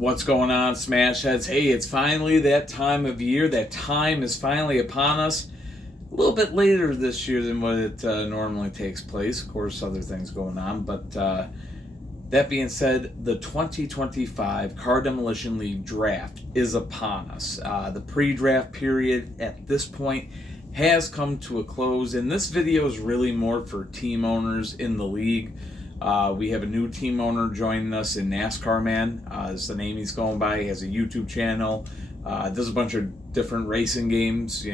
What's going on, Smash Heads? Hey, it's finally that time of year. That time is finally upon us. A little bit later this year than what it normally takes place. Of course, other things going on. But that being said, the 2025 Car Demolition League draft is upon us. The pre-draft period at this point has come to a close. And this video is really more for team owners in the league. We have a new team owner joining us in NASCAR Man. Is the name he's going by. He has a YouTube channel. Does a bunch of different racing games,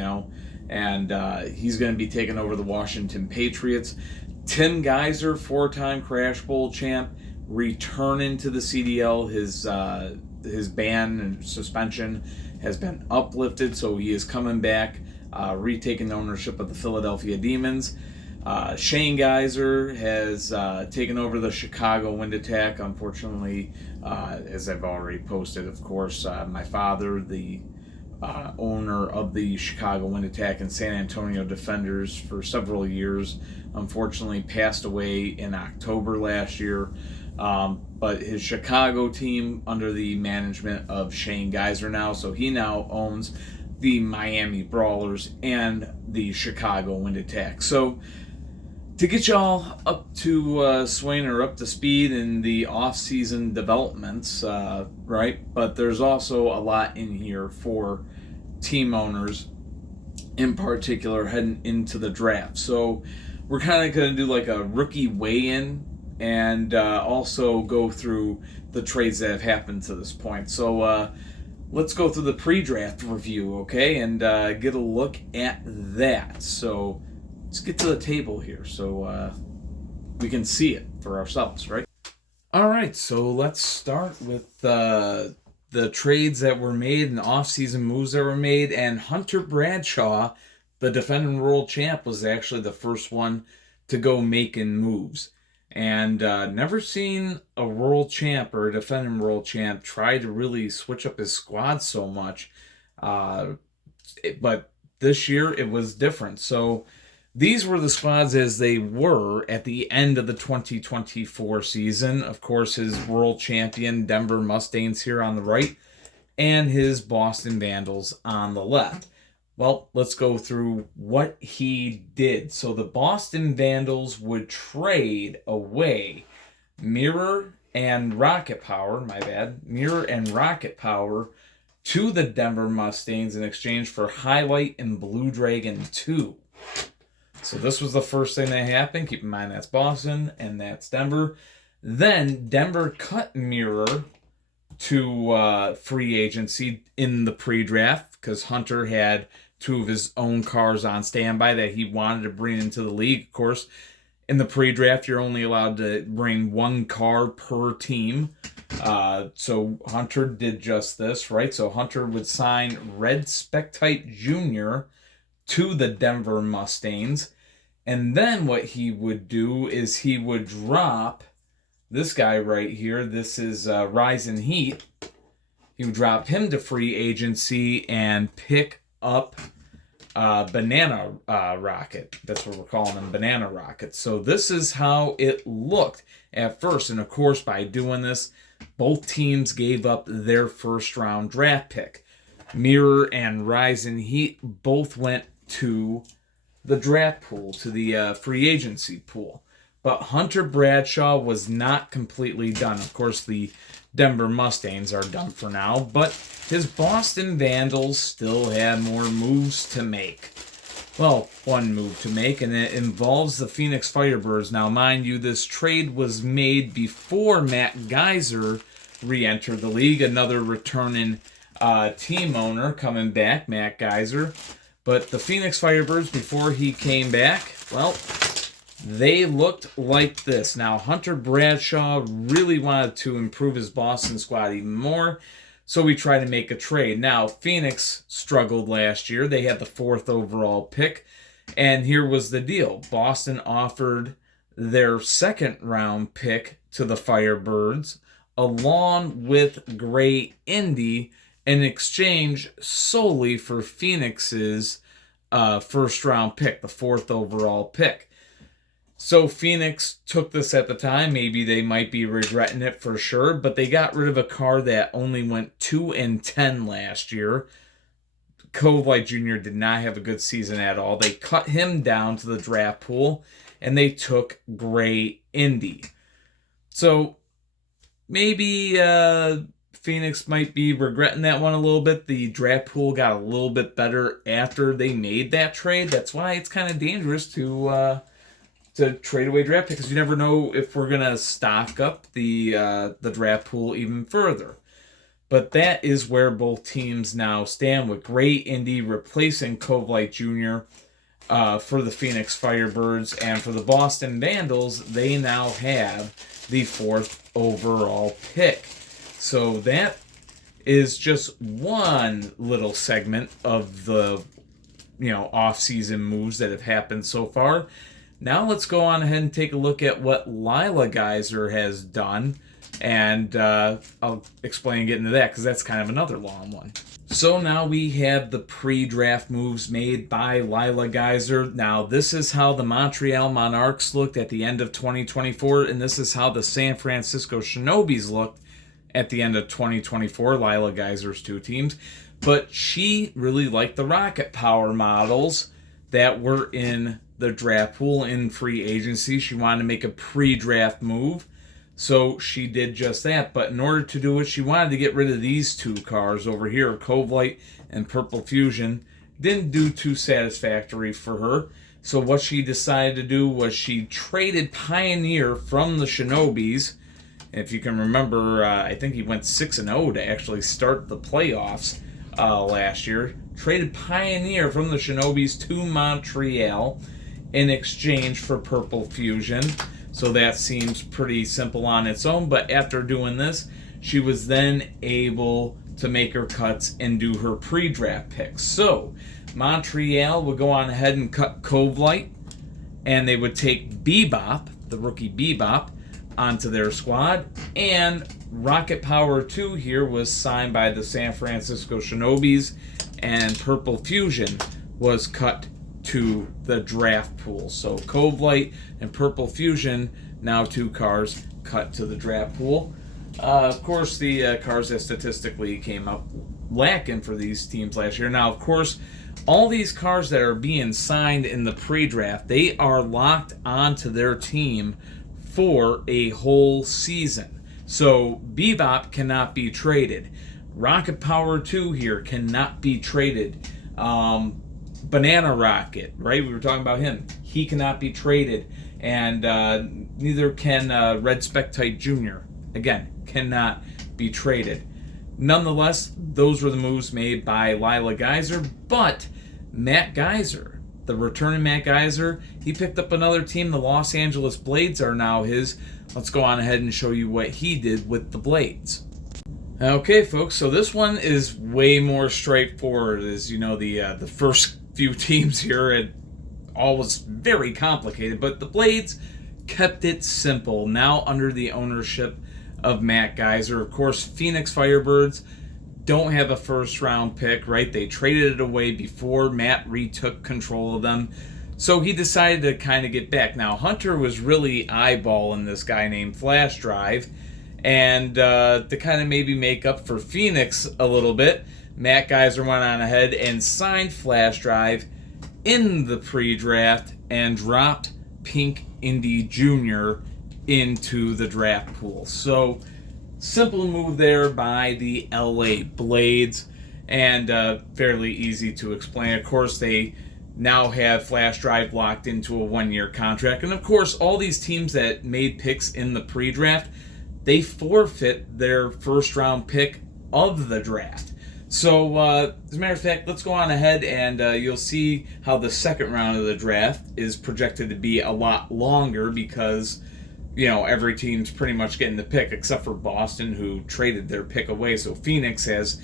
and he's going to be taking over the Washington Patriots. Tim Geiser, four-time Crash Bowl champ, returning to the CDL. His ban and suspension has been uplifted, so he is coming back, retaking ownership of the Philadelphia Demons. Shane Geiser has taken over the Chicago Wind Attack. Unfortunately, as I've already posted, of course, my father, the owner of the Chicago Wind Attack and San Antonio Defenders for several years, unfortunately passed away in October last year. But his Chicago team under the management of Shane Geiser now, so he now owns the Miami Brawlers and the Chicago Wind Attack. So to get y'all up to swing or up to speed in the off-season developments, right? But there's also a lot in here for team owners, in particular, heading into the draft. So we're kind of going to do like a rookie weigh-in and also go through the trades that have happened to this point. So let's go through the pre-draft review, okay, and get a look at that. So let's get to the table here so we can see it for ourselves, right? All right, so let's start with the trades that were made and the offseason moves that were made. And Hunter Bradshaw, the defending world champ, was actually the first one to go making moves. And never seen a world champ or a defending world champ try to really switch up his squad so much. But this year it was different. So these were the squads as they were at the end of the 2024 season. Of course, his world champion Denver Mustangs here on the right and his Boston Vandals on the left. Well, let's go through what he did. So the Boston Vandals would trade away Mirror and Rocket Power to the Denver Mustangs in exchange for Highlight and Blue Dragon 2. So this was the first thing that happened. Keep in mind that's Boston and that's Denver. Then Denver cut Mirror to free agency in the pre-draft because Hunter had two of his own cars on standby that he wanted to bring into the league. Of course, in the pre-draft, you're only allowed to bring one car per team. So Hunter did just this, right? So Hunter would sign Red Spectite Jr. to the Denver Mustangs. And then what he would do is he would drop this guy right here. This is Rising Heat. He would drop him to free agency and pick up Banana Rocket. That's what we're calling him, Banana Rocket. So this is how it looked at first. And of course, by doing this, both teams gave up their first round draft pick. Mirror and Rising Heat both went to the draft pool, to the free agency pool. But Hunter Bradshaw was not completely done. Of course, the Denver Mustangs are done for now, but his Boston Vandals still had more moves to make. Well, one move to make, and it involves the Phoenix Firebirds. Now, mind you, this trade was made before Matt Geiser re-entered the league, another returning team owner coming back, Matt Geiser. But the Phoenix Firebirds, before he came back, well, they looked like this. Now, Hunter Bradshaw really wanted to improve his Boston squad even more, so we tried to make a trade. Now, Phoenix struggled last year. They had the 4th overall pick, and here was the deal. Boston offered their 2nd round pick to the Firebirds, along with Gray Indy, in exchange solely for Phoenix's 1st round pick, the 4th overall pick. So Phoenix took this at the time. Maybe they might be regretting it for sure, but they got rid of a car that only went 2-10 last year. Kovlight Jr. did not have a good season at all. They cut him down to the draft pool, and they took Gray Indy. So maybe Phoenix might be regretting that one a little bit. The draft pool got a little bit better after they made that trade. That's why it's kind of dangerous to trade away draft picks. You never know if we're gonna stock up the draft pool even further. But that is where both teams now stand, with Gray Indy replacing Kovlight Jr. For the Phoenix Firebirds, and for the Boston Vandals, they now have the 4th overall pick. So that is just one little segment of the off-season moves that have happened so far. Now let's go on ahead and take a look at what Lila Geyser has done. And I'll explain and get into that because that's kind of another long one. So now we have the pre-draft moves made by Lila Geyser. Now this is how the Montreal Monarchs looked at the end of 2024, and this is how the San Francisco Shinobis looked at the end of 2024, Lila Geyser's 2 teams. But she really liked the Rocket Power models that were in the draft pool in free agency. She wanted to make a pre-draft move. So she did just that, but in order to do it, she wanted to get rid of these 2 cars over here, Kovlight and Purple Fusion. Didn't do too satisfactory for her. So what she decided to do was she traded Pioneer from the Shinobis. If you can remember, I think he went 6-0 to actually start the playoffs last year. Traded Pioneer from the Shinobis to Montreal in exchange for Purple Fusion. So that seems pretty simple on its own, but after doing this, she was then able to make her cuts and do her pre-draft picks. So Montreal would go on ahead and cut Kovlight, and they would take Bebop, the rookie Bebop, onto their squad, and Rocket Power 2 here was signed by the San Francisco Shinobis, and Purple Fusion was cut to the draft pool. So Kovlight and Purple Fusion, now 2 cars cut to the draft pool. Of course, the cars that statistically came up lacking for these teams last year. Now, of course, all these cars that are being signed in the pre-draft, they are locked onto their team for a whole season. So Bebop cannot be traded. Rocket Power 2 here cannot be traded. Banana Rocket, right? We were talking about him. He cannot be traded. And neither can Red Spectite Jr. Again, cannot be traded. Nonetheless, those were the moves made by Lila Geyser. But Matt Geyser, the returning Matt Geyser, he picked up another team. The Los Angeles Blades are now his. Let's go on ahead and show you what he did with the Blades. Okay, folks, so this one is way more straightforward. As you know, the first few teams here, it all was very complicated, but the Blades kept it simple, now under the ownership of Matt Geyser. Of course, Phoenix Firebirds don't have a first-round pick, right? They traded it away before Matt retook control of them, so he decided to kind of get back. Now, Hunter was really eyeballing this guy named Flash Drive, and to kind of maybe make up for Phoenix a little bit, Matt Geyser went on ahead and signed Flash Drive in the pre-draft and dropped Pink Indy Jr. into the draft pool. So, simple move there by the LA Blades, and fairly easy to explain. Of course, they now have Flash Drive locked into a 1-year contract. And of course, all these teams that made picks in the pre-draft, they forfeit their first-round pick of the draft. So, as a matter of fact, let's go on ahead and you'll see how the second round of the draft is projected to be a lot longer because, every team's pretty much getting the pick except for Boston, who traded their pick away. So Phoenix has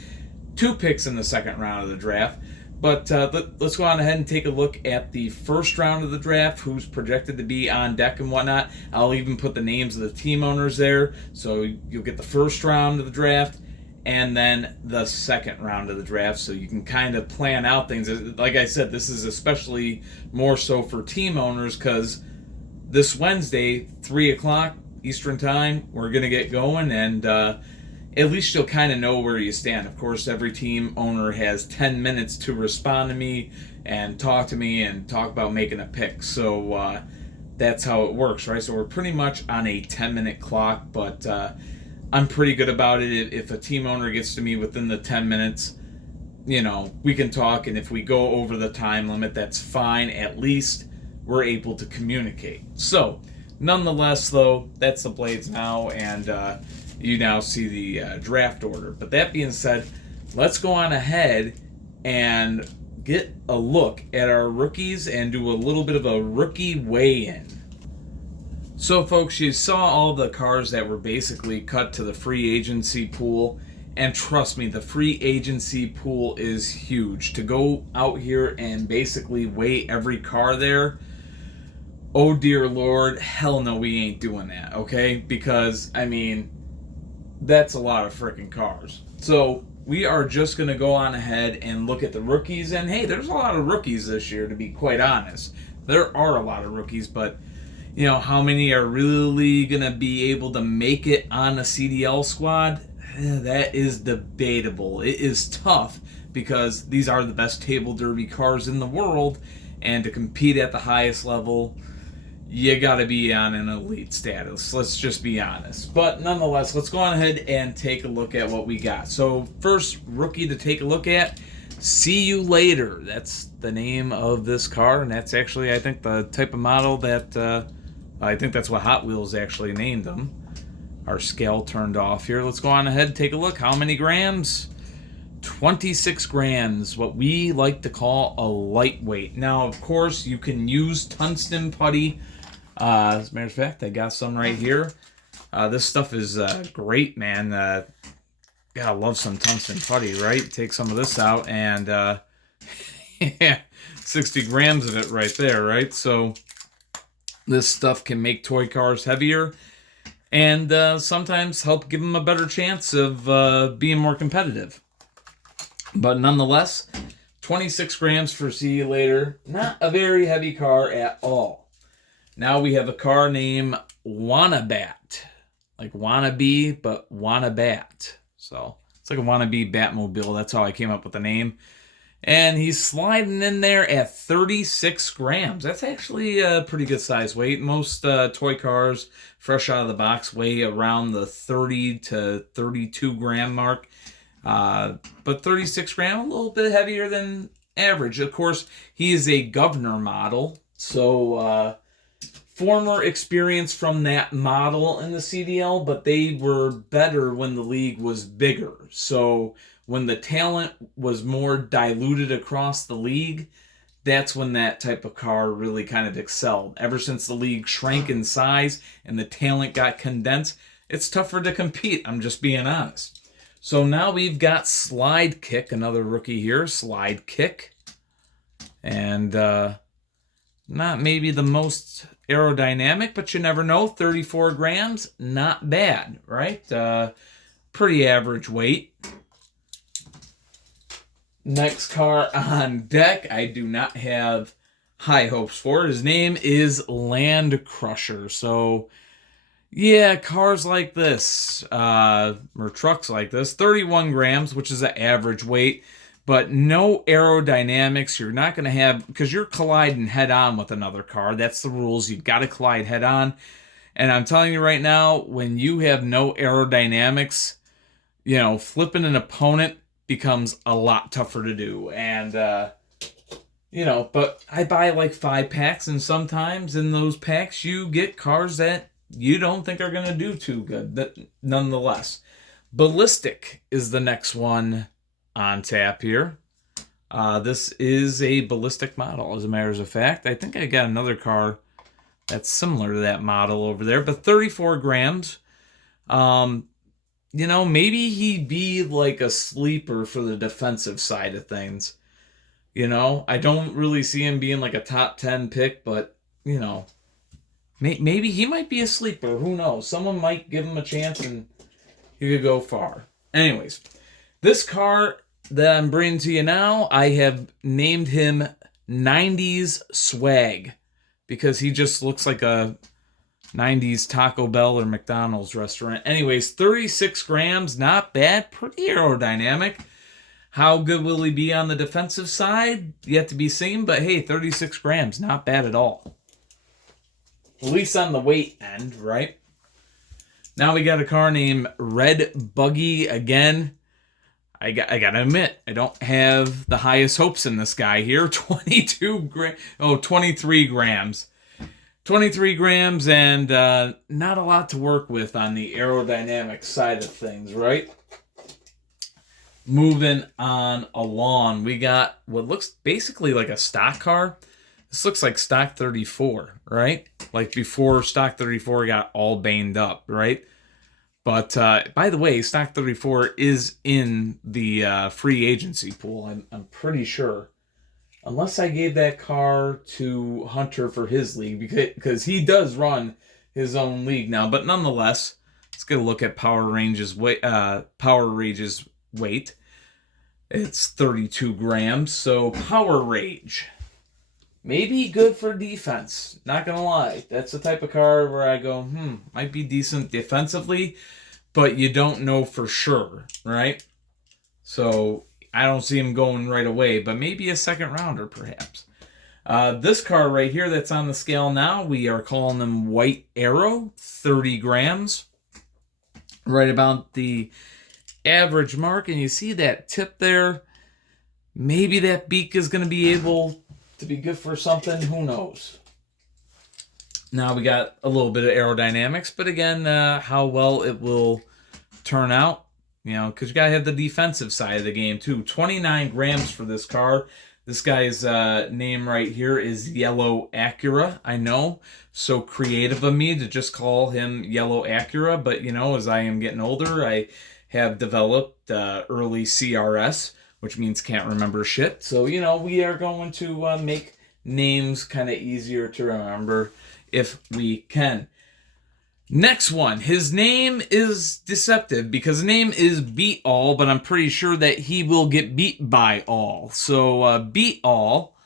2 picks in the second round of the draft. But let's go on ahead and take a look at the first round of the draft, who's projected to be on deck and whatnot. I'll even put the names of the team owners there. So you'll get the first round of the draft and then the second round of the draft, so you can kind of plan out things. Like I said, this is especially more so for team owners because this Wednesday, 3 o'clock Eastern Time, we're going to get going, and at least you'll kind of know where you stand. Of course, every team owner has 10 minutes to respond to me and talk to me and talk about making a pick. So that's how it works, right? So we're pretty much on a 10-minute clock, but I'm pretty good about it. If a team owner gets to me within the 10 minutes, we can talk, and if we go over the time limit, that's fine. At least we're able to communicate. So, nonetheless, though, that's the Blades now, and you now see the draft order. But that being said, let's go on ahead and get a look at our rookies and do a little bit of a rookie weigh-in. So, folks, you saw all the cars that were basically cut to the free agency pool. And trust me, the free agency pool is huge. To go out here and basically weigh every car there, oh dear Lord, hell no, we ain't doing that, okay? Because, that's a lot of freaking cars. So, we are just going to go on ahead and look at the rookies. And hey, there's a lot of rookies this year, to be quite honest. There are a lot of rookies, but how many are really going to be able to make it on a CDL squad? That is debatable. It is tough because these are the best table derby cars in the world, and to compete at the highest level, you got to be on an elite status. Let's just be honest. But nonetheless, let's go on ahead and take a look at what we got. So first rookie to take a look at, See You Later. That's the name of this car, and that's actually, I think, the type of model that, I think that's what Hot Wheels actually named them. Our scale turned off here. Let's go on ahead and take a look. How many grams? 26 grams, what we like to call a lightweight. Now, of course, you can use tungsten putty. As a matter of fact, I got some right here. This stuff is great, man. Gotta love some tungsten putty, right? Take some of this out and yeah, 60 grams of it right there, right? So this stuff can make toy cars heavier and sometimes help give them a better chance of being more competitive. But nonetheless, 26 grams for See You Later. Not a very heavy car at all. Now we have a car named Wannabat. Like wannabe, but Wannabat. So it's like a wannabe Batmobile. That's how I came up with the name. And he's sliding in there at 36 grams. That's actually a pretty good size weight. Most toy cars, fresh out of the box, weigh around the 30 to 32 gram mark. But 36 gram, a little bit heavier than average. Of course, he is a governor model. So, former experience from that model in the CDL, but they were better when the league was bigger. So, when the talent was more diluted across the league, that's when that type of car really kind of excelled. Ever since the league shrank in size and the talent got condensed, it's tougher to compete. I'm just being honest. So now we've got Slide Kick, another rookie here, Slide Kick. And not maybe the most aerodynamic, but you never know. 34 grams, not bad, right? Pretty average weight. Next car on deck, I do not have high hopes for. His name is Land Crusher. So, yeah, cars like this, or trucks like this, 31 grams, which is an average weight, but no aerodynamics. You're not going to have, because you're colliding head on with another car. That's the rules. You've got to collide head on. And I'm telling you right now, when you have no aerodynamics, flipping an opponent becomes a lot tougher to do. And, but I buy like 5 packs, and sometimes in those packs you get cars that you don't think are going to do too good. But nonetheless, Ballistic is the next one on tap here. This is a Ballistic model, as a matter of fact. I think I got another car that's similar to that model over there, but 34 grams. Maybe he'd be like a sleeper for the defensive side of things. I don't really see him being like a top 10 pick, but, maybe he might be a sleeper. Who knows? Someone might give him a chance and he could go far. Anyways, this car that I'm bringing to you now, I have named him 90s Swag because he just looks like a 90s Taco Bell or McDonald's restaurant. Anyways, 36 grams, not bad, pretty aerodynamic. How good will he be on the defensive side? Yet to be seen, but hey, 36 grams, not bad at all. At least on the weight end, right? Now we got a car named Red Buggy again. I gotta admit, I don't have the highest hopes in this guy here. 23 grams. 23 grams and not a lot to work with on the aerodynamic side of things, right? Moving on along, we got what looks basically like a stock car. This looks like stock 34, right? Like before stock 34 got all banged up, right? But by the way, stock 34 is in the free agency pool. I'm pretty sure. Unless I gave that car to Hunter for his league, because he does run his own league now. But nonetheless, let's get a look at Power Rage's weight. It's 32 grams. So Power Rage, maybe good for defense. Not gonna lie, that's the type of car where I go, might be decent defensively, but you don't know for sure, right? So I don't see him going right away, but maybe a second rounder perhaps. This car right here that's on the scale now, we are calling them White Arrow, 30 grams. Right about the average mark, and you see that tip there. Maybe that beak is going to be able to be good for something. Who knows? Now we got a little bit of aerodynamics, but again, how well it will turn out. You know, because you got to have the defensive side of the game, too. 29 grams for this car. This guy's name right here is Yellow Acura. I know, so creative of me to just call him Yellow Acura. But, you know, as I am getting older, I have developed early CRS, which means can't remember shit. So, you know, we are going to make names kind of easier to remember if we can. Next one, his name is deceptive because his name is Beat All, but I'm pretty sure that he will get beat by all. So Beat All,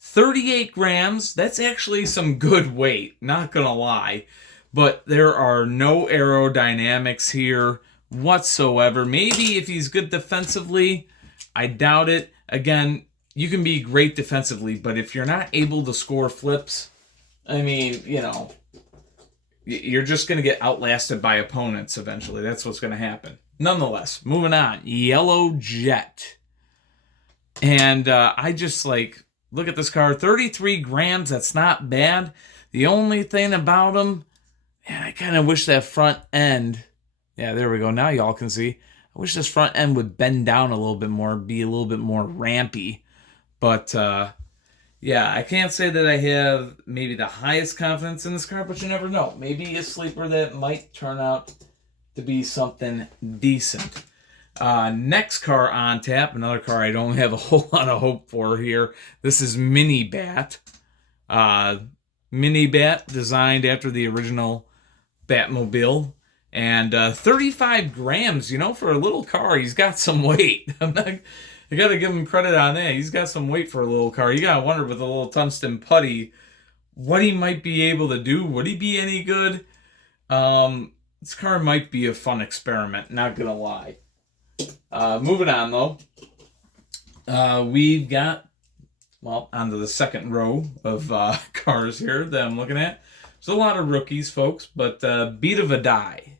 38 grams, that's actually some good weight, not gonna lie. But there are no aerodynamics here whatsoever. Maybe if he's good defensively, I doubt it. Again, you can be great defensively, but if you're not able to score flips, I mean, you know, you're just going to get outlasted by opponents eventually. That's what's going to happen. Nonetheless, moving on. Yellow Jet. And I just like, look at this car. 33 grams. That's not bad. The only thing about him, man, I kind of wish that front end. Yeah, there we go. Now y'all can see. I wish this front end would bend down a little bit more, be a little bit more rampy. But, yeah, I can't say that I have maybe the highest confidence in this car, but you never know. Maybe a sleeper that might turn out to be something decent. Next car on tap, another car I don't have a whole lot of hope for here. This is Mini Bat. Mini Bat, designed after the original Batmobile. And 35 grams, you know, for a little car, he's got some weight. I got to give him credit on that. He's got some weight for a little car. You got to wonder with a little tungsten putty what he might be able to do. Would he be any good? This car might be a fun experiment, not going to lie. Moving on, though. We've got, well, onto the second row of cars here that I'm looking at. There's a lot of rookies, folks, but Beat of a Die.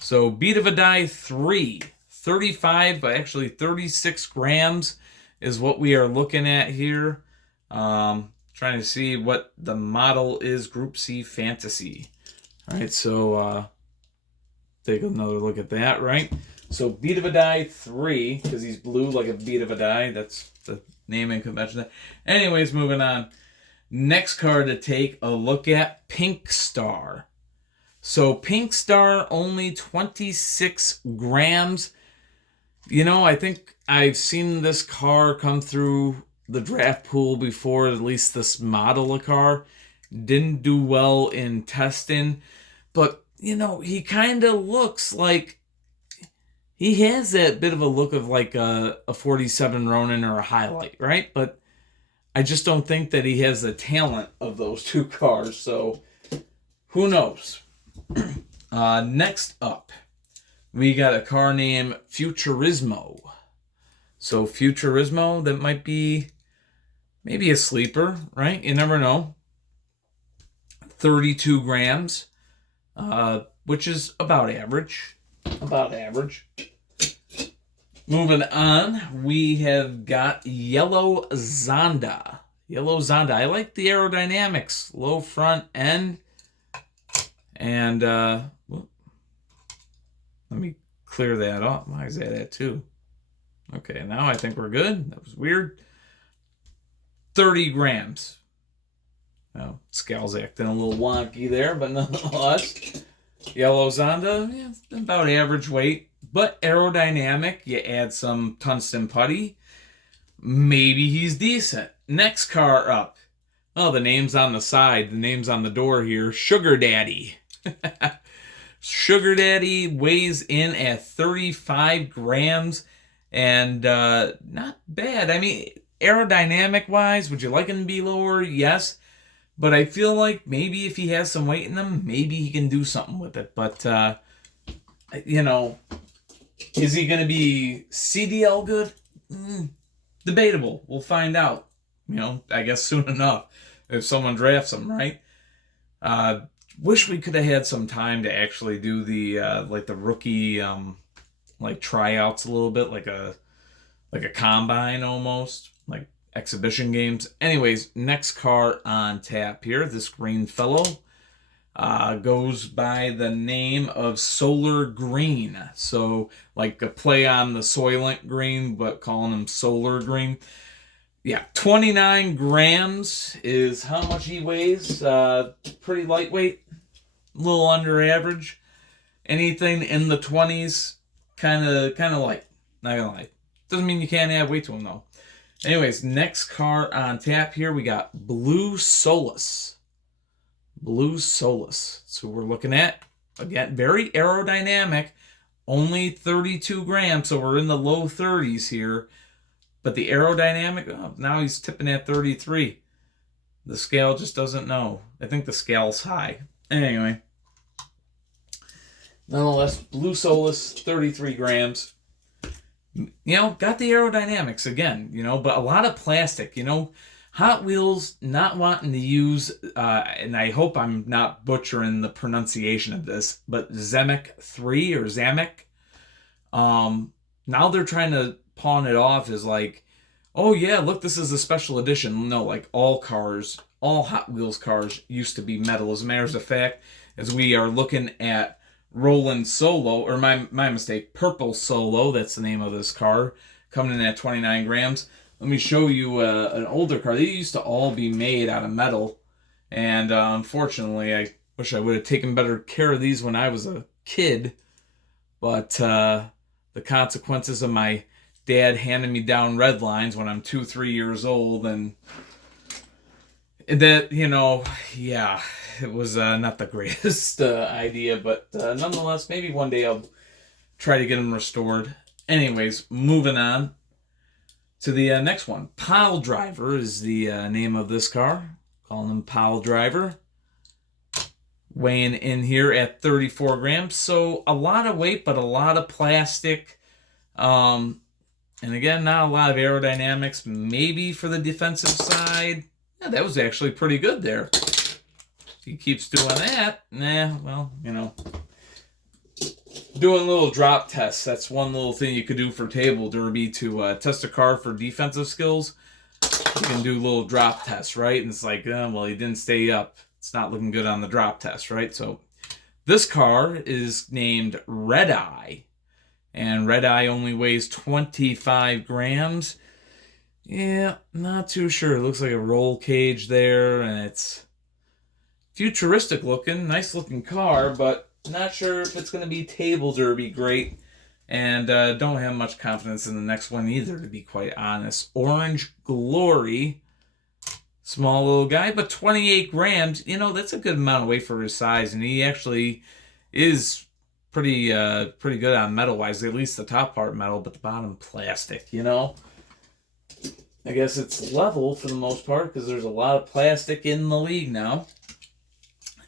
So Beat of a Die 3. 35, but actually 36 grams is what we are looking at here. Trying to see what the model is. Group C Fantasy. All right, so take another look at that, right? So Beat of a Die 3, because he's blue like a beat of a die. That's the naming convention. Anyways, moving on. Next car to take a look at, Pink Star. So Pink Star, only 26 grams. You know, I think I've seen this car come through the draft pool before, at least this model of car. Didn't do well in testing. But, you know, he kind of looks like he has that bit of a look of like a 47 Ronin or a Highlight, right? But I just don't think that he has the talent of those two cars. So who knows? Next up, we got a car named Futurismo. So Futurismo, that might be maybe a sleeper, right? You never know. 32 grams, which is about average. About average. Moving on, we have got Yellow Zonda. Yellow Zonda. I like the aerodynamics. Low front end. And let me clear that up. Why is that at 2? Okay, now I think we're good. That was weird. 30 grams. Oh, scale's acting a little wonky there, but nonetheless. Yellow Zonda, yeah, about average weight, but aerodynamic. You add some tungsten putty, maybe he's decent. Next car up. Oh, the name's on the side, the name's on the door here. Sugar Daddy. Sugar Daddy weighs in at 35 grams, and not bad. I mean, aerodynamic-wise, would you like him to be lower? Yes. But I feel like maybe if he has some weight in him, maybe he can do something with it. But, you know, is he going to be CDL good? Debatable. We'll find out, you know, I guess soon enough if someone drafts him, right? Wish we could have had some time to actually do the, like the rookie, like tryouts a little bit, like a combine almost, like exhibition games. Anyways, next car on tap here. This green fellow goes by the name of Solar Green. So like a play on the Soylent Green, but calling him Solar Green. Yeah, 29 grams is how much he weighs. Pretty lightweight, a little under average. Anything in the 20s, kind of light. Not gonna lie. Doesn't mean you can't add weight to him though. Anyways, next car on tap here, we got Blue Solus. Blue Solus. That's who we're looking at. Again, very aerodynamic. Only 32 grams, so we're in the low 30s here. But the aerodynamic, oh, now he's tipping at 33. The scale just doesn't know. I think the scale's high. Anyway. Nonetheless, Blue Solus, 33 grams. You know, got the aerodynamics again, you know, but a lot of plastic, you know. Hot Wheels not wanting to use, and I hope I'm not butchering the pronunciation of this, but Zemek 3 or Zamek. Now they're trying to pawn it off as like, oh yeah, look, this is a special edition. No, like all cars, all Hot Wheels cars used to be metal. As a matter of fact, as we are looking at Roland Solo, or my mistake, Purple Solo, that's the name of this car, coming in at 29 grams. Let me show you an older car. They used to all be made out of metal, and unfortunately, I wish I would have taken better care of these when I was a kid, but the consequences of my dad handing me down red lines when I'm 2-3 years old, and that, you know, yeah, it was not the greatest idea, but nonetheless, maybe one day I'll try to get them restored. Anyways, moving on to the next one. Pile Driver is the name of this car. Calling him Pile Driver. Weighing in here at 34 grams. So a lot of weight, but a lot of plastic. And again, not a lot of aerodynamics. Maybe for the defensive side. Yeah, that was actually pretty good there. If he keeps doing that, well, you know. Doing little drop tests. That's one little thing you could do for table derby to test a car for defensive skills. You can do little drop tests, right? And it's like, well, he didn't stay up. It's not looking good on the drop test, right? So this car is named Red Eye. And Red Eye only weighs 25 grams. Yeah, not too sure. It looks like a roll cage there. And it's futuristic looking. Nice looking car, but not sure if it's going to be table derby great. And don't have much confidence in the next one either, to be quite honest. Orange Glory. Small little guy, but 28 grams. You know, that's a good amount of weight for his size. And he actually is pretty good on metal-wise. At least the top part metal, but the bottom plastic, you know. I guess it's level for the most part because there's a lot of plastic in the league now.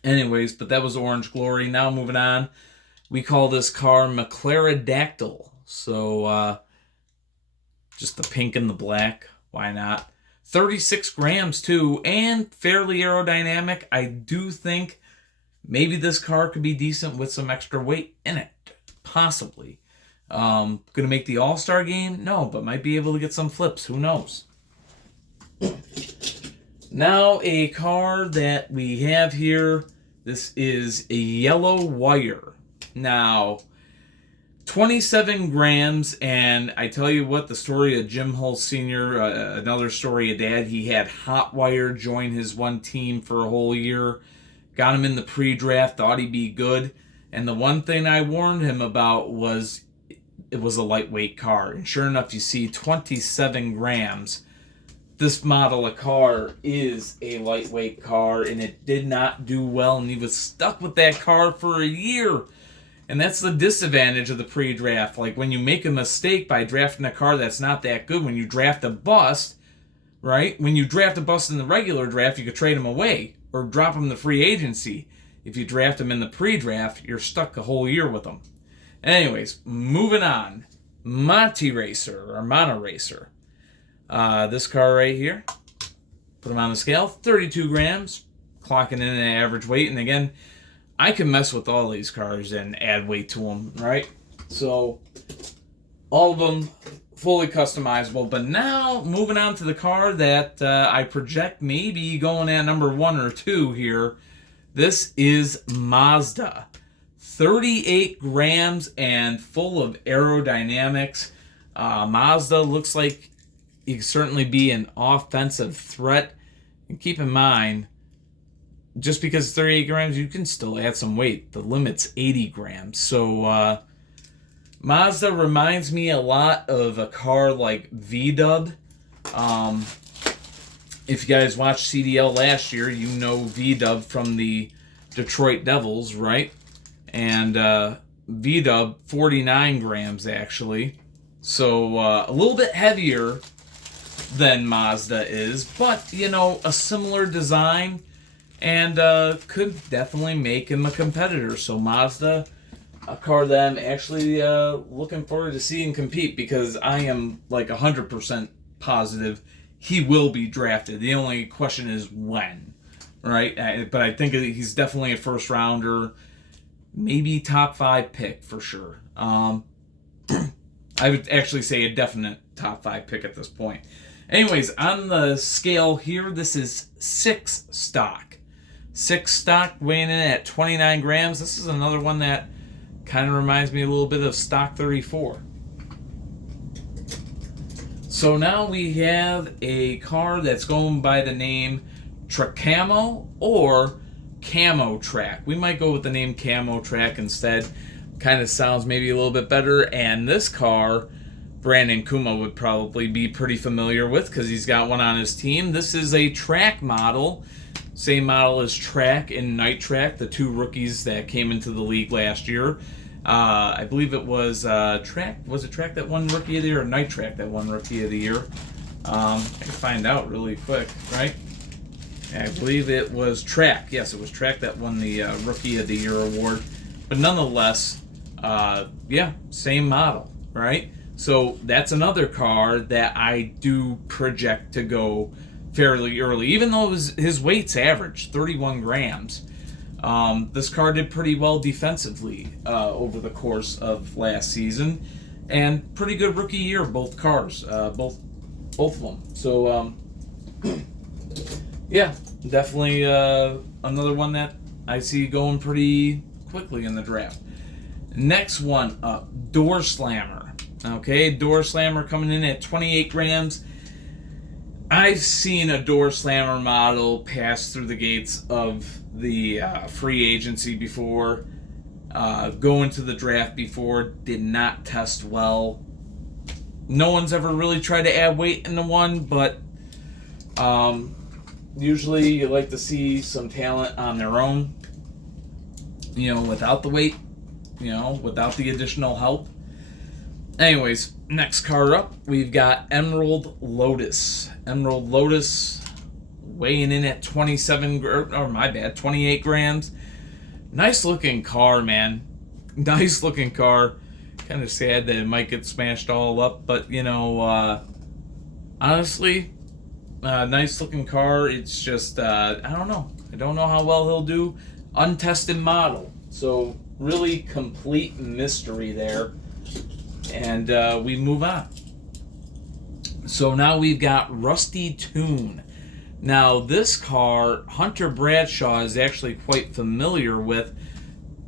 Anyways, but that was Orange Glory. Now moving on. We call this car McLaredactyl. So just the pink and the black. Why not? 36 grams too, and fairly aerodynamic. I do think maybe this car could be decent with some extra weight in it. Possibly. Going to make the All-Star game? No, but might be able to get some flips. Who knows? Now a car that we have here. This is a Yellow Wire. Now, 27 grams, and I tell you what, the story of Jim Hull Sr., another story of Dad, he had Hot Wire join his one team for a whole year, got him in the pre-draft, thought he'd be good, and the one thing I warned him about was it was a lightweight car, and sure enough, you see 27 grams. This model of car is a lightweight car, and it did not do well, and he was stuck with that car for a year. And that's the disadvantage of the pre-draft. Like, when you make a mistake by drafting a car that's not that good, when you draft a bust, right? When you draft a bust in the regular draft, you could trade him away or drop him to free agency. If you draft him in the pre-draft, you're stuck a whole year with him. Anyways, moving on. Monty Racer, or Mono Racer. This car right here, put him on the scale, 32 grams, clocking in an average weight. And again, I can mess with all these cars and add weight to them, right? So, all of them fully customizable. But now, moving on to the car that I project maybe going at number 1 or 2 here. This is Mazda. 38 grams and full of aerodynamics. Mazda looks like it could certainly be an offensive threat. And keep in mind, just because it's 38 grams, you can still add some weight. The limit's 80 grams. So, Mazda reminds me a lot of a car like V-Dub. If you guys watched CDL last year, you know V-Dub from the Detroit Devils, right? And V-Dub, 49 grams, actually. So, a little bit heavier than Mazda is, but, you know, a similar design. And could definitely make him a competitor. So Mazda, a car that I'm actually looking forward to seeing compete, because I am like 100% positive he will be drafted. The only question is when, right? But I think he's definitely a first rounder, maybe top 5 pick for sure. I would actually say a definite top 5 pick at this point. Anyways, on the scale here, this is 6 stock. 6 stock, weighing in at 29 grams. This is another one that kind of reminds me a little bit of stock 34. So now we have a car that's going by the name Tracamo or Camo Track. We might go with the name Camo Track instead. Kind of sounds maybe a little bit better. And this car, Brandon Kuma would probably be pretty familiar with because he's got one on his team. This is a track model. Same model as Track and Night Track, the 2 rookies that came into the league last year. I believe it was Track. Was it Track that won Rookie of the Year or Night Track that won Rookie of the Year? I can find out really quick, right? I believe it was Track. Yes, it was Track that won the Rookie of the Year award. But nonetheless, yeah, same model, right? So that's another car that I do project to go fairly early, even though his weight's average, 31 grams. This car did pretty well defensively over the course of last season, and pretty good rookie year, both cars, both of them. So, yeah, definitely another one that I see going pretty quickly in the draft. Next one up, Door Slammer. Okay, Door Slammer coming in at 28 grams. I've seen a Door Slammer model pass through the gates of the free agency before, go into the draft before, did not test well. No one's ever really tried to add weight into one, but usually you like to see some talent on their own, you know, without the weight, you know, without the additional help. Anyways, next car up, we've got Emerald Lotus. Emerald Lotus weighing in at 28 grams. Nice looking car, man. Nice looking car. Kind of sad that it might get smashed all up, but honestly, nice looking car. It's just, I don't know. I don't know how well he'll do. Untested model. So, really complete mystery there. And we move on. So now we've got Rusty Toon. Now, this car, Hunter Bradshaw is actually quite familiar with.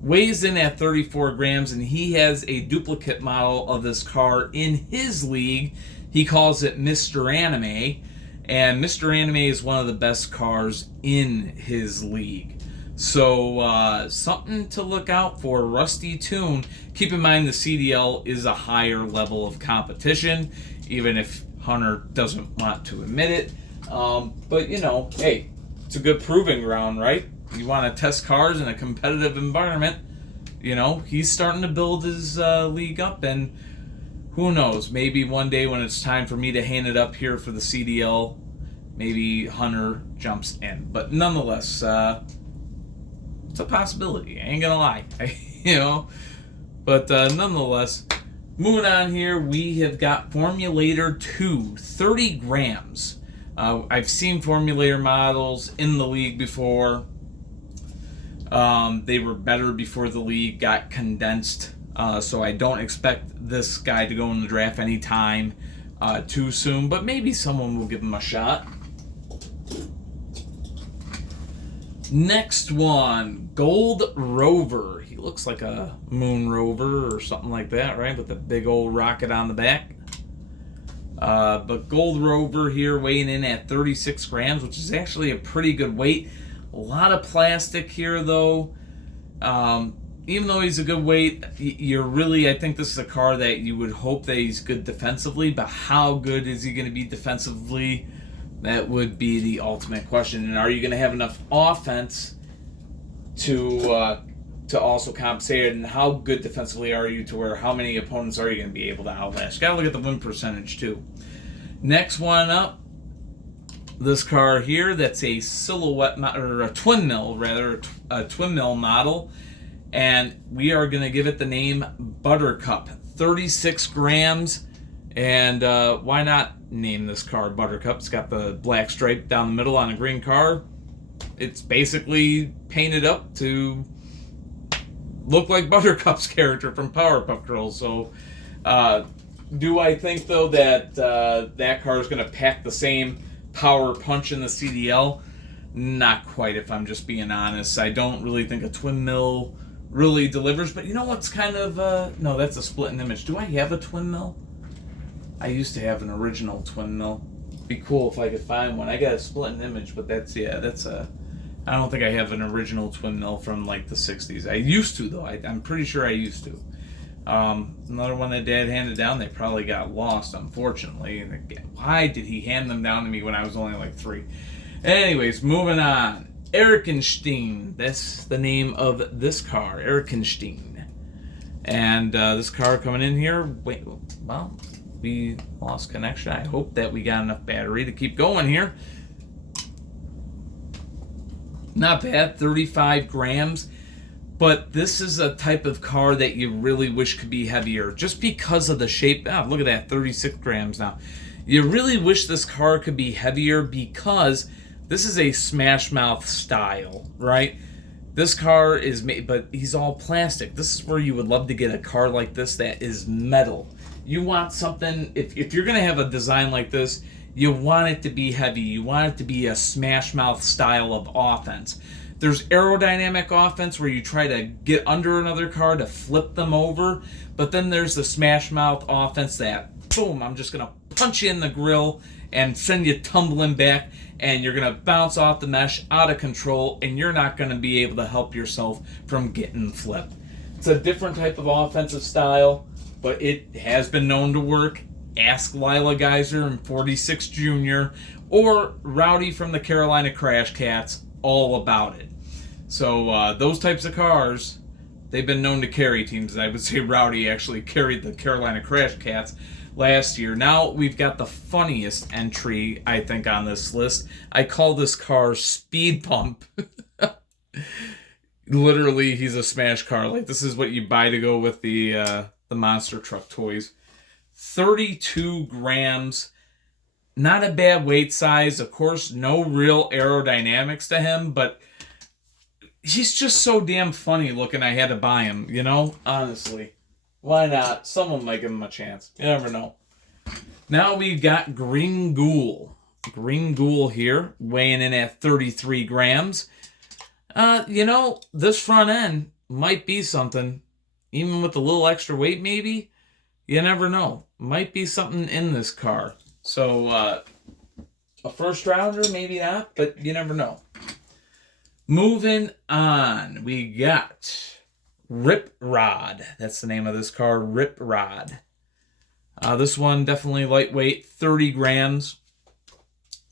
Weighs in at 34 grams, and he has a duplicate model of this car in his league. He calls it Mr. Anime, and Mr. Anime is one of the best cars in his league. So, something to look out for, Rusty Toon. Keep in mind the CDL is a higher level of competition, even if Hunter doesn't want to admit it. But, hey, it's a good proving ground, right? You want to test cars in a competitive environment. He's starting to build his league up, and who knows, maybe one day when it's time for me to hand it up here for the CDL, maybe Hunter jumps in. But nonetheless, it's a possibility. I ain't gonna lie. But nonetheless, moving on here, we have got Formulator 2, 30 grams. I've seen Formulator models in the league before. They were better before the league got condensed, so I don't expect this guy to go in the draft anytime too soon, but maybe someone will give him a shot. Next one, Gold Rover. He looks like a moon rover or something like that, right? With a big old rocket on the back. But Gold Rover here weighing in at 36 grams, which is actually a pretty good weight. A lot of plastic here, though. Even though he's a good weight, I think this is a car that you would hope that he's good defensively, but how good is he going to be defensively? That would be the ultimate question. And are you going to have enough offense to also compensate it? And how good defensively are you to where how many opponents are you going to be able to outlast? You got to look at the win percentage, too. Next one up. This car here, that's a silhouette, or a twin mill, rather, a twin mill model. And we are going to give it the name Buttercup. 36 grams. And why not name this car Buttercup? It's got the black stripe down the middle on a green car. It's basically painted up to look like Buttercup's character from Powerpuff Girls. So, do I think, though, that that car is going to pack the same power punch in the CDL? Not quite, if I'm just being honest. I don't really think a twin mill really delivers, but you know what's kind of no, that's a split in image. Do I have a twin mill? I used to have an original twin mill. Be cool if I could find one. I got a split in image, but that's I don't think I have an original twin mill from like the 60s. I used to, though. I'm pretty sure I used to. Another one that Dad handed down, they probably got lost, unfortunately. Why did he hand them down to me when I was only like 3? Anyways, moving on. Erikenstein. That's the name of this car, Erikenstein. And this car coming in here, we lost connection. I hope that we got enough battery to keep going here. Not bad, 35 grams. But this is a type of car that you really wish could be heavier, just because of the shape. Look at that, 36 grams now. You really wish this car could be heavier because this is a smash mouth style, right? This car is made, but he's all plastic. This is where you would love to get a car like this that is metal. You want something, if you're going to have a design like this, you want it to be heavy. You want it to be a smash mouth style of offense. There's aerodynamic offense where you try to get under another car to flip them over, but then there's the smash mouth offense that, boom, I'm just going to punch you in the grill and send you tumbling back, and you're going to bounce off the mesh out of control, and you're not going to be able to help yourself from getting flipped. It's a different type of offensive style, but it has been known to work. Ask Lila Geyser and 46 Jr. or Rowdy from the Carolina Crash Cats all about it. So those types of cars, they've been known to carry teams. I would say Rowdy actually carried the Carolina Crash Cats last year. Now we've got the funniest entry, I think, on this list. I call this car Speed Bump. Literally, he's a smash car. Like, this is what you buy to go with the monster truck toys. 32 grams. Not a bad weight size. Of course, no real aerodynamics to him, but he's just so damn funny looking. I had to buy him, you know? Honestly. Why not? Someone might give him a chance. You never know. Now we've got Green Ghoul. Green Ghoul here, weighing in at 33 grams. You know, this front end might be something. Even with a little extra weight, maybe. You never know. Might be something in this car. So, a first rounder, maybe not, but you never know. Moving on, we got Rip Rod. That's the name of this car, Rip Rod. This one definitely lightweight, 30 grams.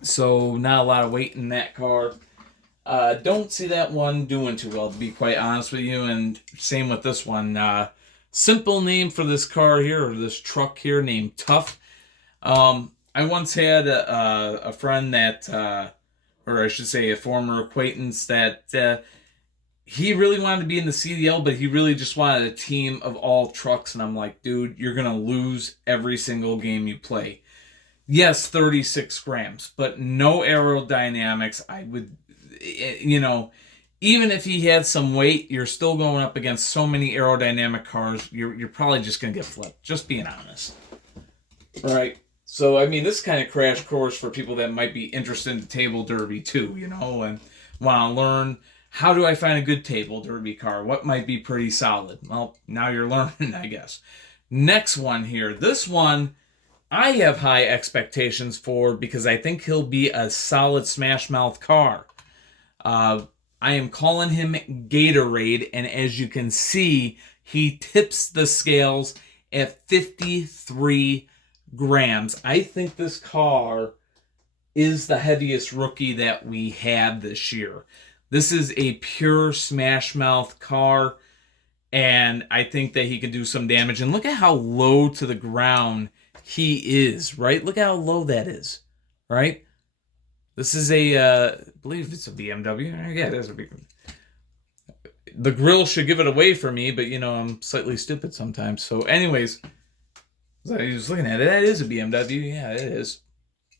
So not a lot of weight in that car. Don't see that one doing too well, to be quite honest with you. And same with this one. Simple name for this car here, or this truck here, named Tough. I once had a friend that, or I should say a former acquaintance that he really wanted to be in the CDL, but he really just wanted a team of all trucks. And I'm like, dude, you're going to lose every single game you play. Yes, 36 grams, but no aerodynamics. I would, you know, even if he had some weight, you're still going up against so many aerodynamic cars. You're probably just going to get flipped. Just being honest. All right. So, I mean, this kind of crash course for people that might be interested in table derby too, you know, and want to learn, how do I find a good table derby car? What might be pretty solid? Well, now you're learning, I guess. Next one here. This one I have high expectations for because I think he'll be a solid smash mouth car. I am calling him Gatorade, and as you can see, he tips the scales at 53 grams. I think this car is the heaviest rookie that we had this year. This is a pure smash mouth car, and I think that he could do some damage. And look at how low to the ground he is, right? Look at how low that is, right? This is I believe it's a BMW. Yeah, it is a BMW. The grill should give it away for me, but, you know, I'm slightly stupid sometimes. So, anyways, I was looking at it. That is a BMW. Yeah, it is.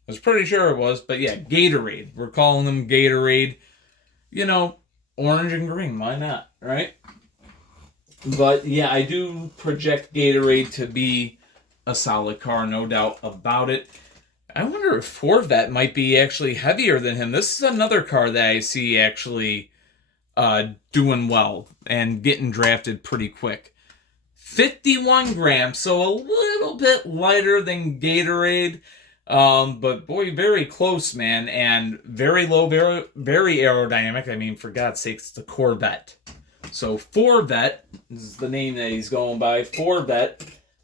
I was pretty sure it was, but yeah, Gatorade. We're calling them Gatorade. You know, orange and green. Why not, right? But yeah, I do project Gatorade to be a solid car, no doubt about it. I wonder if Corvette might be actually heavier than him. This is another car that I see actually doing well and getting drafted pretty quick. 51 grams, so a little bit lighter than Gatorade. But boy, very close, man, and very low, very, very aerodynamic. I mean, for God's sakes, it's a Corvette. So Corvette is the name that he's going by. Corvette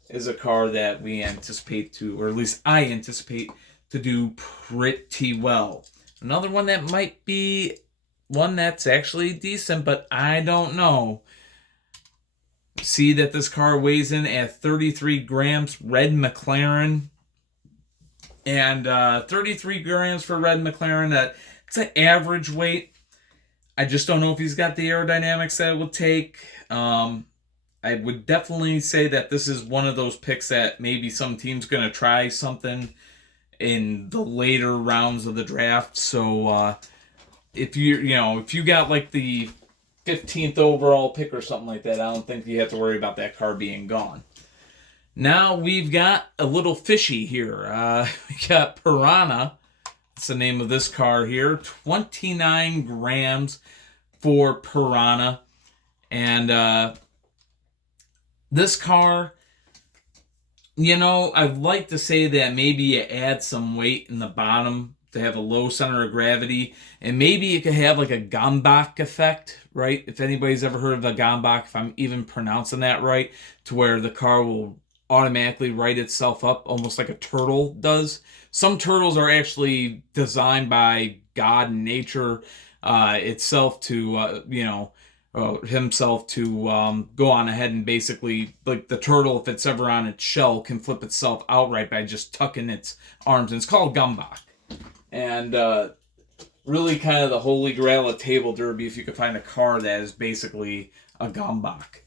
is a car that we anticipate to, or at least I anticipate to do pretty well. Another one that might be one that's actually decent, but I don't know. See that this car weighs in at 33 grams, red McLaren. And 33 grams for red McLaren. It's an average weight. I just don't know if he's got the aerodynamics that it will take. I would definitely say that this is one of those picks that maybe some team's going to try something in the later rounds of the draft. So if you got like the 15th overall pick or something like that, I don't think you have to worry about that car being gone. Now we've got a little fishy here. We got Piranha. That's the name of this car here. 29 grams for Piranha. And this car, you know, I'd like to say that maybe you add some weight in the bottom to have a low center of gravity. And maybe you could have like a Gambach effect, right? If anybody's ever heard of a Gambach, if I'm even pronouncing that right, to where the car will automatically right itself up almost like a turtle does. Some turtles are actually designed by God and nature itself to himself to go on ahead and basically, like the turtle, if it's ever on its shell, can flip itself outright by just tucking its arms. And it's called Gumbach. And really kind of the holy grail of table derby, if you could find a car that is basically a Gumbach.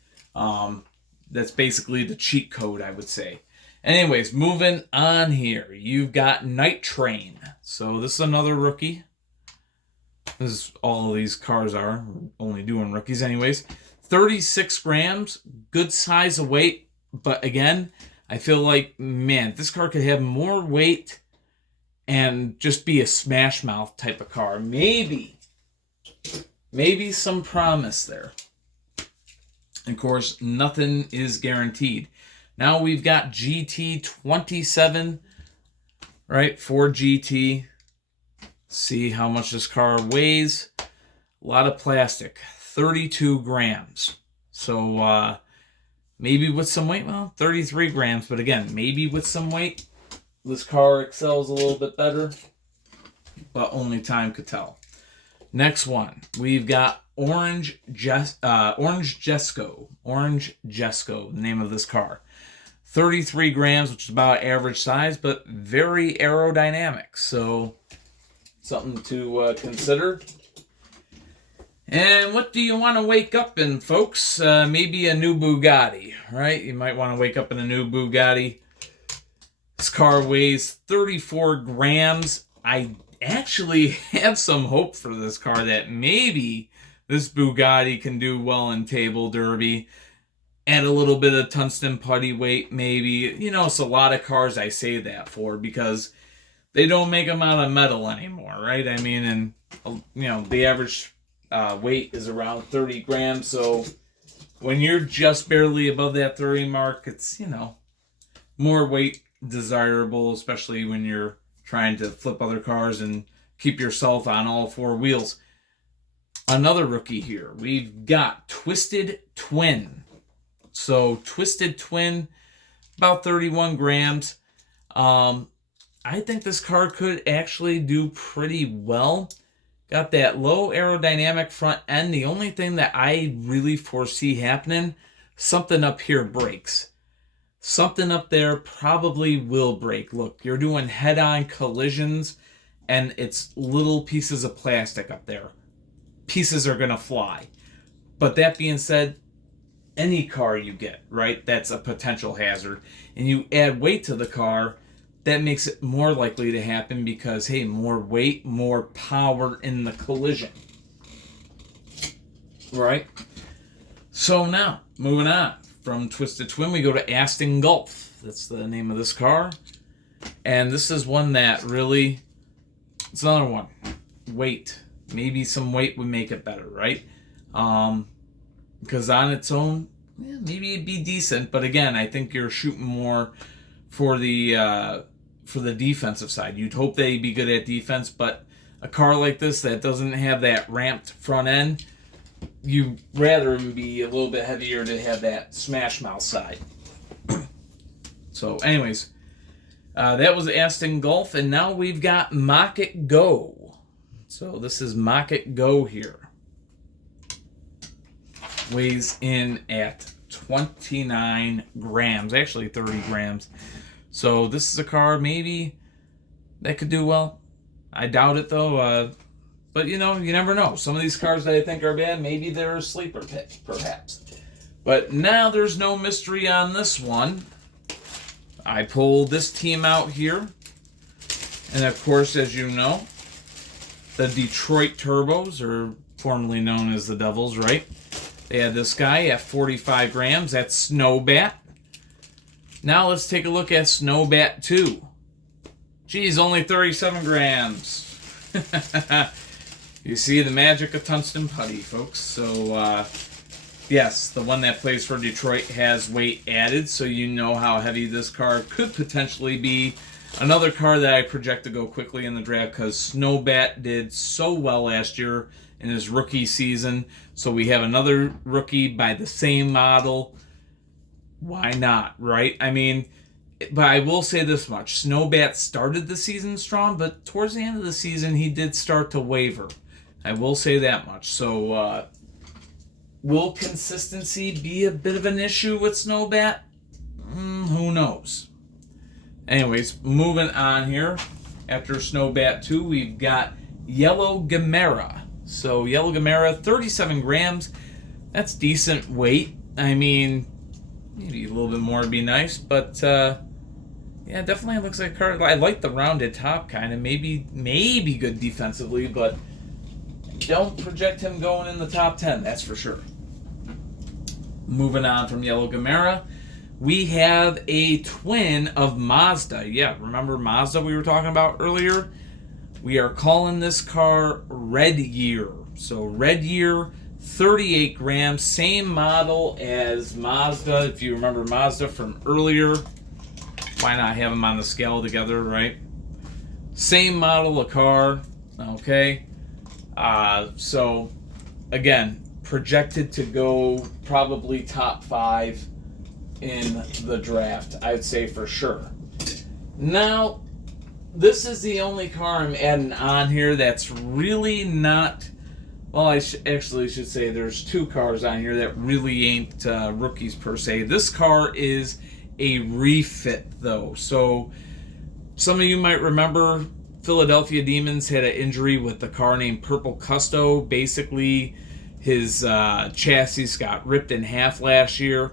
That's basically the cheat code, I would say. Anyways, moving on here. You've got Night Train. So this is another rookie. This is all of these cars are. Only doing rookies anyways. 36 grams. Good size of weight. But again, I feel like, man, this car could have more weight and just be a smash mouth type of car. Maybe some promise there. And of course, nothing is guaranteed. Now we've got GT27, right? Ford GT. See how much this car weighs. A lot of plastic. 32 grams. So maybe with some weight, well, 33 grams. But again, maybe with some weight, this car excels a little bit better. But only time could tell. Next one, we've got Orange Jesco. Orange Jesco, the name of this car. 33 grams, which is about average size, but very aerodynamic. So, something to consider. And what do you want to wake up in, folks? Maybe a new Bugatti, right? You might want to wake up in a new Bugatti. This car weighs 34 grams. I actually have some hope for this car that maybe this Bugatti can do well in table derby. Add a little bit of tungsten putty weight, maybe. You know, it's a lot of cars I say that for because they don't make them out of metal anymore, right? I mean, and, you know, the average weight is around 30 grams. So when you're just barely above that 30 mark, it's, you know, more weight desirable, especially when you're trying to flip other cars and keep yourself on all four wheels. Another rookie here. We've got Twisted Twin. So Twisted Twin, about 31 grams. I think this car could actually do pretty well. Got that low aerodynamic front end. The only thing that I really foresee happening, something up here breaks. Something up there probably will break. Look, you're doing head-on collisions, and it's little pieces of plastic up there. Pieces are going to fly. But that being said, any car you get, right, that's a potential hazard, and you add weight to the car, that makes it more likely to happen because, hey, more weight, more power in the collision. Right? So now, moving on. From Twisted Twin, we go to Aston Gulf. That's the name of this car. And this is one that really, it's another one. Weight. Maybe some weight would make it better, right? Because on its own, yeah, maybe it'd be decent. But again, I think you're shooting more for the defensive side. You'd hope they'd be good at defense, but a car like this that doesn't have that ramped front end, you'd rather him be a little bit heavier to have that smash mouth side. So anyways, that was Aston Gulf, and now we've got Mach It Go. So this is Mach It Go here. Weighs in at 29 grams, actually 30 grams. So this is a car maybe that could do well. I doubt it though. But, you know, you never know. Some of these cars that I think are bad, maybe they're a sleeper pick, perhaps. But now there's no mystery on this one. I pulled this team out here. And, of course, as you know, the Detroit Turbos, or formerly known as the Devils, right? They had this guy at 45 grams. That's Snowbat. Now let's take a look at Snowbat 2. Geez, only 37 grams. You see the magic of tungsten putty, folks. So, yes, the one that plays for Detroit has weight added, so you know how heavy this car could potentially be. Another car that I project to go quickly in the draft because Snowbat did so well last year in his rookie season. So we have another rookie by the same model. Why not, right? I mean, but I will say this much. Snowbat started the season strong, but towards the end of the season, he did start to waver. I will say that much. So, Will consistency be a bit of an issue with Snowbat? Who knows? Anyways, moving on here. After Snowbat 2, we've got Yellow Gamera. So Yellow Gamera, 37 grams. That's decent weight. I mean, maybe a little bit more would be nice, but yeah, definitely looks like a card. I like the rounded top kind of. Maybe good defensively, but don't project him going in the top 10, that's for sure. Moving on from Yellow Gamera, we have a twin of Mazda. Yeah, remember Mazda we were talking about earlier? We are calling this car Red Year. So Red Year, 38 grams, same model as Mazda. If you remember Mazda from earlier, why not have them on the scale together, right? Same model of car, okay? So, again, projected to go probably top 5 in the draft, I'd say for sure. Now, this is the only car I'm adding on here that's really not... Well, I actually should say there's 2 cars on here that really ain't rookies per se. This car is a refit, though. So, some of you might remember Philadelphia Demons had an injury with the car named Purple Custo. Basically, his chassis got ripped in half last year.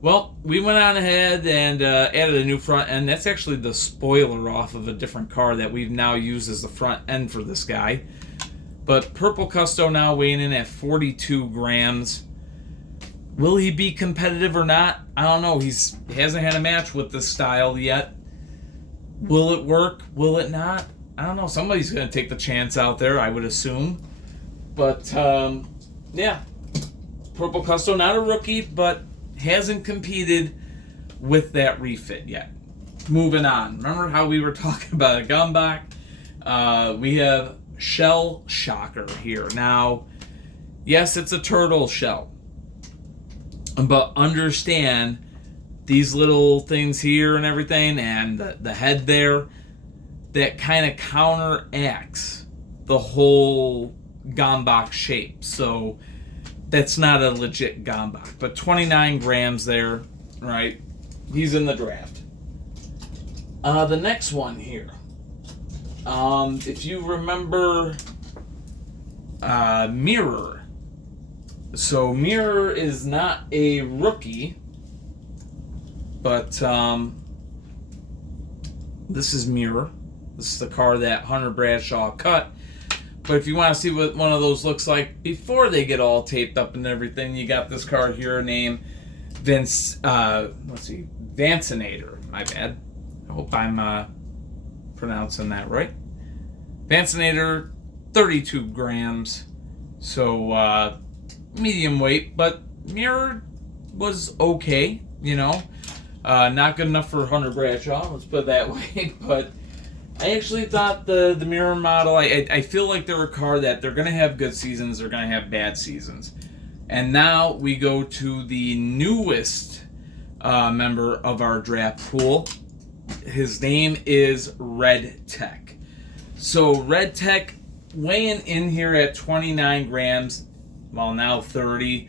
Well, we went on ahead and added a new front end. That's actually the spoiler off of a different car that we've now used as the front end for this guy. But Purple Custo now weighing in at 42 grams. Will he be competitive or not? I don't know. He hasn't had a match with this style yet. Will it work? Will it not? I don't know. Somebody's going to take the chance out there, I would assume. But, yeah. Purple Custo, not a rookie, but hasn't competed with that refit yet. Moving on. Remember how we were talking about a Gumbach? We have Shell Shocker here. Now, yes, it's a turtle shell. But understand these little things here and everything and the head there, that kind of counteracts the whole Gombach shape. So that's not a legit Gombach. But 29 grams there, right? He's in the draft. The next one here. If you remember Mirror. So Mirror is not a rookie, but this is Mirror. This is the car that Hunter Bradshaw cut. But if you want to see what one of those looks like before they get all taped up and everything, you got this car here named Vancinator. My bad. I hope I'm pronouncing that right. Vancinator, 32 grams. So, medium weight, but Mirror was okay, you know. Not good enough for Hunter Bradshaw, let's put it that way. But I actually thought the Mirror model, I feel like they're a car that they're going to have good seasons, they're going to have bad seasons. And now we go to the newest member of our draft pool. His name is Red Tech. So Red Tech weighing in here at 29 grams, well now 30.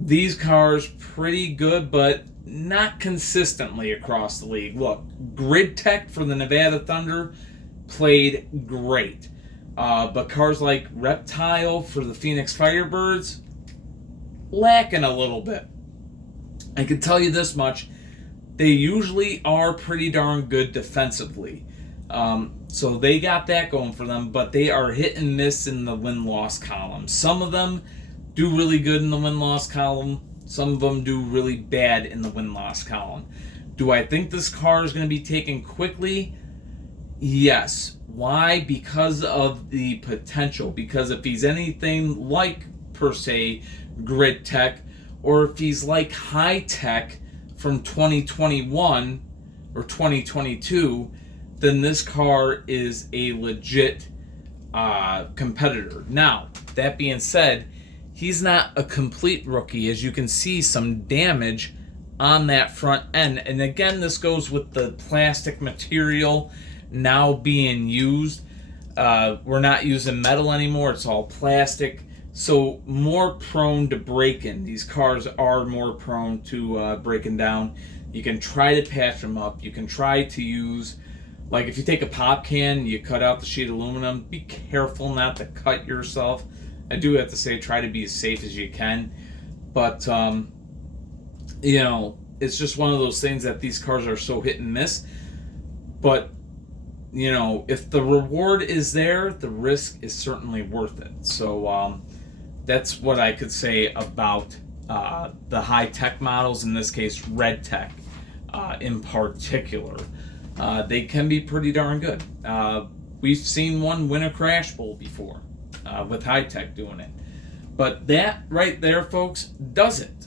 These cars pretty good, but not consistently across the league. Look, Grid Tech for the Nevada Thunder played great. But cars like Reptile for the Phoenix Firebirds, lacking a little bit. I can tell you this much. They usually are pretty darn good defensively. So they got that going for them, but they are hit and miss in the win-loss column. Some of them do really good in the win-loss column. Some of them do really bad in the win-loss column. Do I think this car is going to be taken quickly? Yes. Why? Because of the potential. Because if he's anything like, per se, Grid Tech, or if he's like High Tech from 2021 or 2022, then this car is a legit competitor. Now, that being said, he's not a complete rookie. As you can see, some damage on that front end. And again, this goes with the plastic material now being used. We're not using metal anymore. It's all plastic. So more prone to break-in. These cars are more prone to breaking down. You can try to patch them up. You can try to use, like if you take a pop can, you cut out the sheet of aluminum. Be careful not to cut yourself. I do have to say, try to be as safe as you can. But, it's just one of those things that these cars are so hit and miss. But, if the reward is there, the risk is certainly worth it. So, that's what I could say about the high-tech models, in this case, red tech in particular. They can be pretty darn good. We've seen one win a Crash Bowl before with high-tech doing it. But that right there, folks, does it.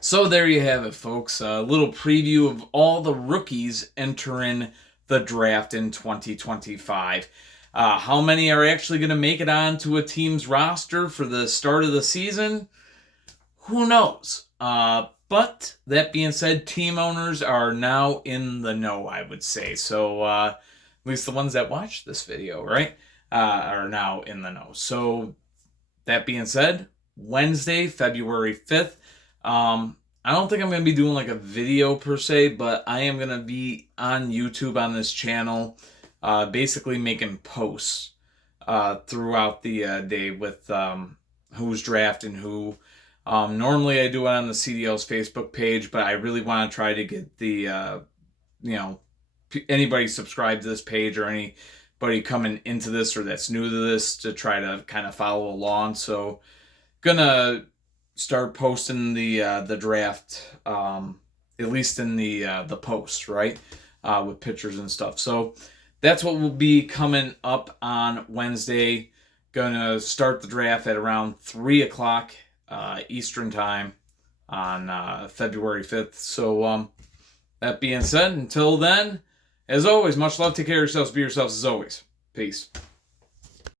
So there you have it, folks. A little preview of all the rookies entering the draft in 2025. How many are actually going to make it onto a team's roster for the start of the season? Who knows? But that being said, team owners are now in the know, I would say. So at least the ones that watch this video, right, are now in the know. So that being said, Wednesday, February 5th, I don't think I'm going to be doing like a video per se, but I am going to be on YouTube on this channel, basically making posts throughout the day with who's drafting who. Normally I do it on the CDL's Facebook page, but I really want to try to get the, anybody subscribed to this page or anybody coming into this or that's new to this to try to kind of follow along. So gonna start posting the draft, at least in the posts, right, with pictures and stuff. So that's what will be coming up on Wednesday. Gonna start the draft at around 3 o'clock Eastern time on February 5th. So that being said, until then, as always, much love. Take care of yourselves. Be yourselves as always. Peace.